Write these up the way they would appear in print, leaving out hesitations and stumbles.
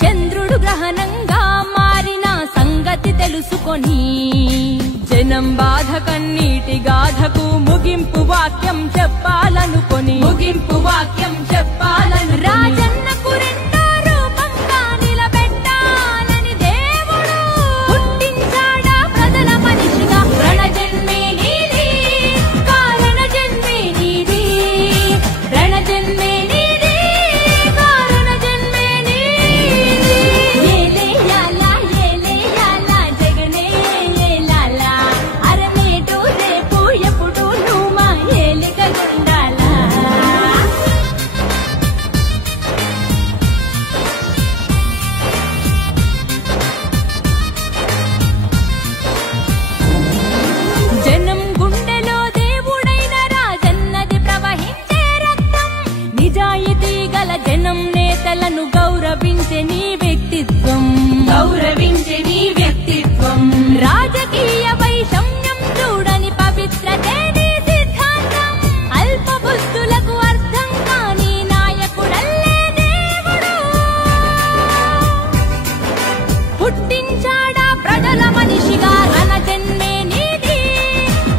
చంద్రుడు గ్రహణంగా మారిన సంగతి తెలుసుకొని జనం బాధ కన్నీటి గాథకు ముగింపు వాక్యం చెప్పాలనుకొని రాజన్నకు రెండో రూపంగా నిలబెట్టాలని దేవుడు పుట్టించాడా ప్రజల మనిషిగా. రణజన్మే నీది, కారణ జన్మే నీది, రణజన్మే నీది, కారణ జన్మే నీది. ఏలేయాలా ఏలేయాలా జగనే ఏలాలా, అరమేటు రేపు ఎప్పుడు నువ్వు మా ఏలికగుండాలా. జనం గుండెలో దేవుడైన రాజన్నది ప్రవహించే రక్తం, నిజాయితీ గల జనం నేతలను గౌరవించే నీ వ్యక్తిత్వం, రాజకీయ వైషమ్యం చూడని పవిత్రతే నీ సిద్ధాంతం. అల్ప బుద్ధులకు అర్థం కాని నాయకుడల్లే దేవుడు పుట్టించాడా ప్రజల మనిషిగా. రణజన్మే నీది,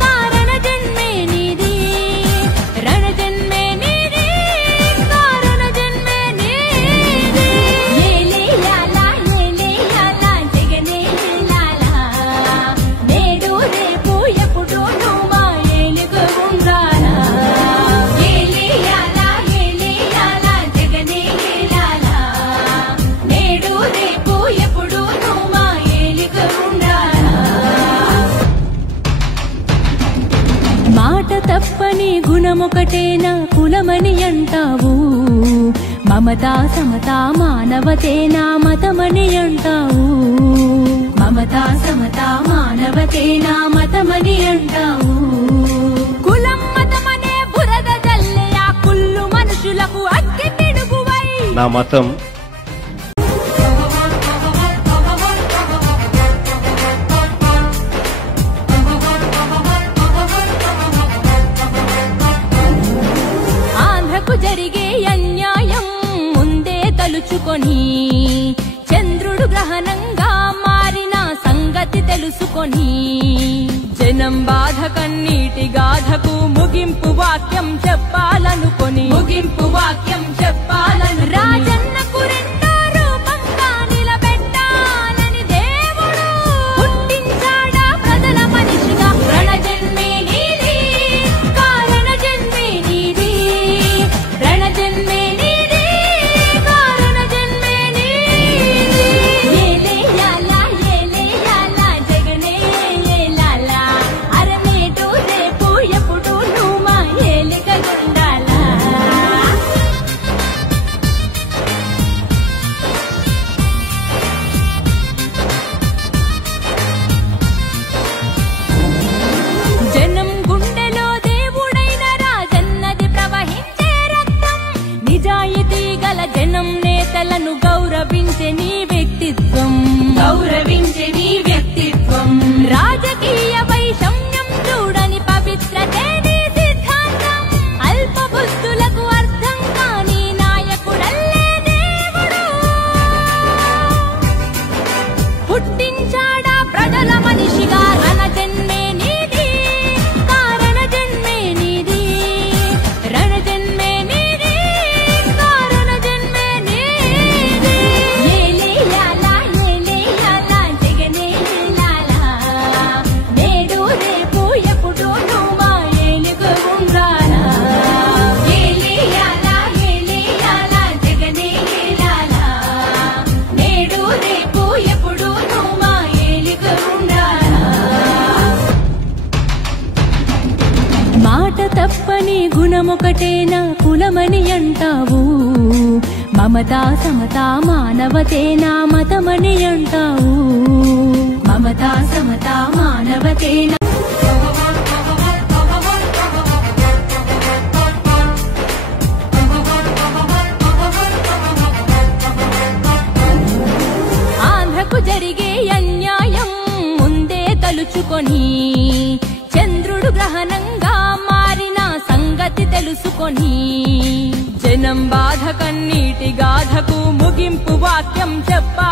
కారణ జన్మే నీది, రణజన్మే నీది, కారణ జన్మే నీది. ఏలేయాలా ఏలేయాలా జగనే ఏలాలా, నేడు రేపు ఎప్పుడు నువ్వు మా ఏలుగు ఉండాలా. ఏలేయాలా ఏలేయాలా జగనే ఏలాలా, నేడు రేపు ఎప్పుడు నువ్వు మా ఏలుగు ఉండాలా. మాట తప్పని గుణమొకటేనా కులమని అంటావు, మమతా సమతా మానవతేనా మతమని అంటావు, మమతా సమతా మానవతేనా మతమని అంటావు. కులం మతమనే బురద జల్లే ఆ కుళ్ళు మనుషులకు అగ్గి పిడుగువై. నా మతం ఆంధ్రకు జరిగే అన్యాయం ముందే తలుచుకొని చంద్రుడు గ్రహణంగా మారిన సంగతి తెలుసుకొని జనం బాధ కన్నీటి గాథకు ముగింపు వాక్యం చెప్పాలనుకొని రాజన్నకు రెండో రూపంగా నిలబెట్టాలని దేవుడు పుట్టించాడా ప్రజల మనిషిగా. రణజన్మే నీది, కారణ జన్మే నీది, రణజన్మే నీది, కారణ జన్మే నీది. ఏలేయాలా ఏలేయాలా జగనే ఏలాలా, అరమేటు రేపు ఎప్పుడు నువ్వు మా ఏలికగుండాలా. జనం గుండెలో దేవుడైన రాజన్నది ప్రవహించే రక్తం, నిజాయితీ గల జనం నేతలను గౌరవించే నీ వ్యక్తిత్వం, రాజకీయ వైషమ్యం చూడని పవిత్రతే నీ సిద్ధాంతం. అల్ప బుద్ధులకు అర్థం కాని నాయకుడల్లే దేవుడు పుట్టించాడా ప్రజల మనిషిగా. రణజన్మే నీది, కారణ జన్మే నీది, రణజన్మే నీది, కారణ జన్మే నీది. ఏలేయాలా ఏలేయాలా జగనే ఏలాలా, నేడు రేపు ఎప్పుడు నువ్వు మా ఏలుగు ఉండాలా. ఏలేయాలా ఏలేయాలా జగనే ఏలాలా, నేడు రేపు ఎప్పుడు నువ్వు మా ఏలుగు ఉండాలా. మాట తప్పని గుణమొకటేనా కులమని అంటావు, మమతా సమతా మానవతేనా మతమని అంటావు, మమతా సమతా మానవతేనా. ఆంధ్రకు జరిగే అన్యాయం ముందే తలుచుకొని చంద్రుడు గ్రహణంగా మారిన సంగతి సంగతి తెలుసుకొని జనం బాధ కన్నీటి గాథకు ముగింపు వాక్యం చెప్పాలి.